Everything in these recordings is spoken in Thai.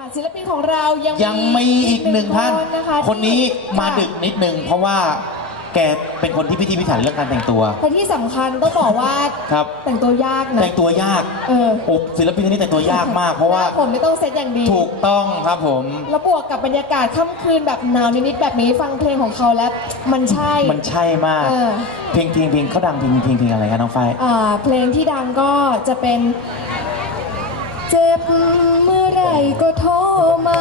ค่ะศิลปินของเรายังยังมีอีกหนึ่งท่านคนะคะคนนี้ที่มาดึกนิดนึง เพราะว่าแกเป็นคนที่พิถีพิถันเรื่องการแต่งตัว แต่ที่สำคัญต้องบอกว่าครับ แต่งตัวยากนะ แต่งตัวยากเออ โอ้ศิลปินคนนี้แต่งตัวยากมาก เพราะว่าหน้ผมไม่ต้องเซตอย่างดีถูกต้องครับผม แล้วบวกกับบรรยากาศค่ำคืนแบบหนาวนิดๆแบบนี้ฟังเพลงของเขาแล้วมันใช่ มันใช่มาก เออ เพลงเพลงเพลงเขาดังเพลงเพลงเพลงอะไรกันน้องไฟ อ่าเพลงที่ดังก็จะเป็น เจ็บเมื่อไหร ก็โทรมา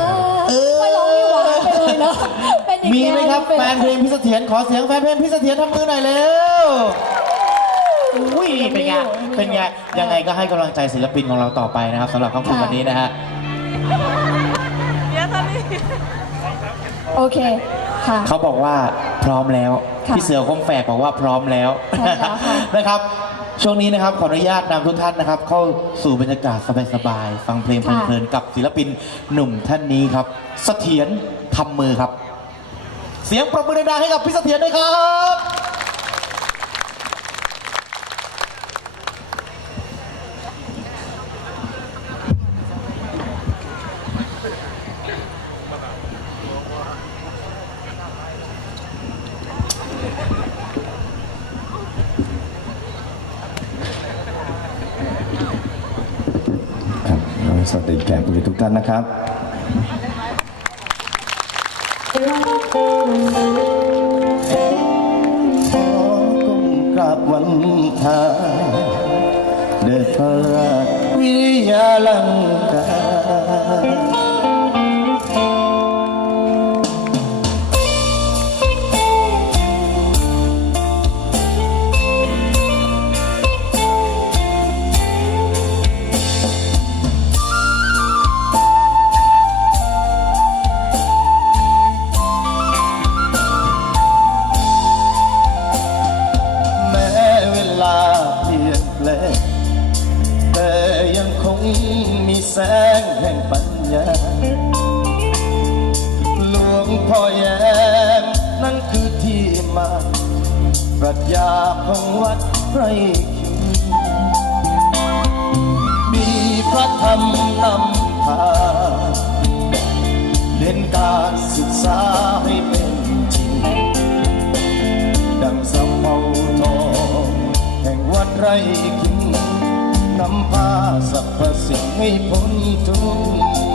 เออ ไม่ร้องนี่หวานไปเลยเนาะเป็นอย่างมีนี้ยไหมครับป็แฟนเพลงพิเสถียรขอเสียงแฟนเพลงพิเสถียรทำมือหน่อยเร็วอุ้ยเป็นไงเป็นไงยังไงก็ให้กำลังใจศิลปินของเราต่อไปนะครับสำหรับค่ำคืนวันนี้นะฮะ โอเคค่ะ เขาบอกว่าพร้อมแล้ว ค่ะพี่เสือคมแฝกบอกว่าพร้อมแล้วใช่แล้วค่ะ นะครับ ช่วงนี้นะครับขออนุญาตนำทุกท่านนะครับ เข้าสู่บรรยากาศสบายๆฟังเพลงเพลินๆกับศิลปินหนุ่มท่านนี้ครับเสถียรทำมือครับ เสียงปรบมือดังๆให้กับพี่เสถียรด้วยครับ วัสดีแขกผู้มีทุกท่านนะครับ ขอก้มกราบวันทาเดชพระราชวิริยาลังกา ของวัดไพรคิงมีพระธรรมนำพาเน้นการศึกษาให้เป็นจริง ดังสำเภาทองแห่งวัดไรคิงนำพาสรรพสิ่งให้พ้นทุกข์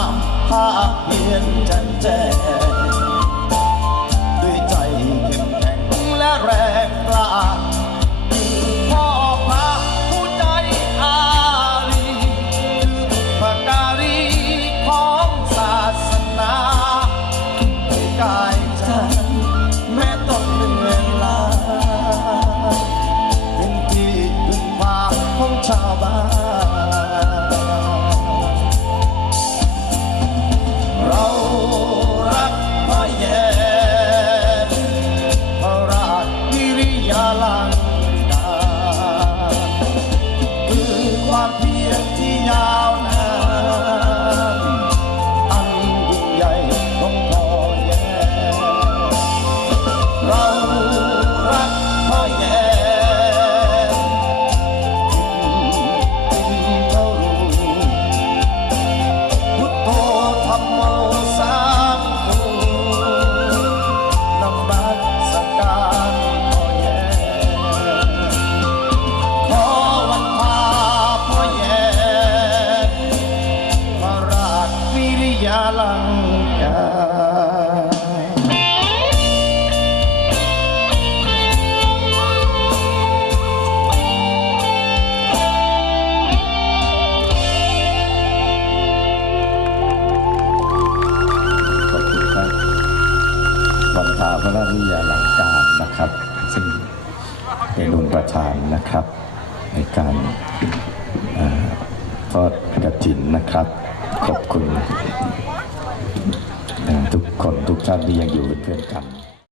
ามภาคเพียนจันแจ้ด้วยใจเข้มแข็งและแรงกล้าพ่อพระผู้ใจอาลีคือพระการีของศาสนาทุกกายใจแม้ต้อเป็นเลาเป็นที่พึ่งพาของชาวบ้าน อลังการวัดาพระราชวิลังการนะครับ ซึ่งเป็นองค์ประธานะครับ ในการทอดกระถินนะครับ ขอบคุณทุกคนทุกท่านที่ยังอยู่เป็นเพื่อนกัน